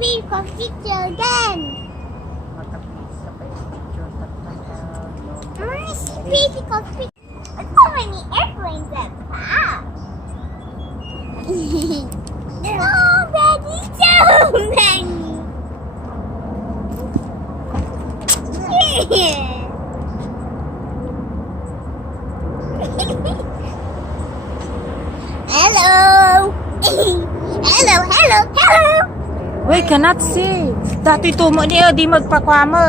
vehicle picture again. Makapisa pa yung picture I want to see vehicle picture. Look how many airplanes that have. So many, so many. Yeah. Hello. Hello, hello, hello. We cannot see. Dati tumo niya, di magpakwamo.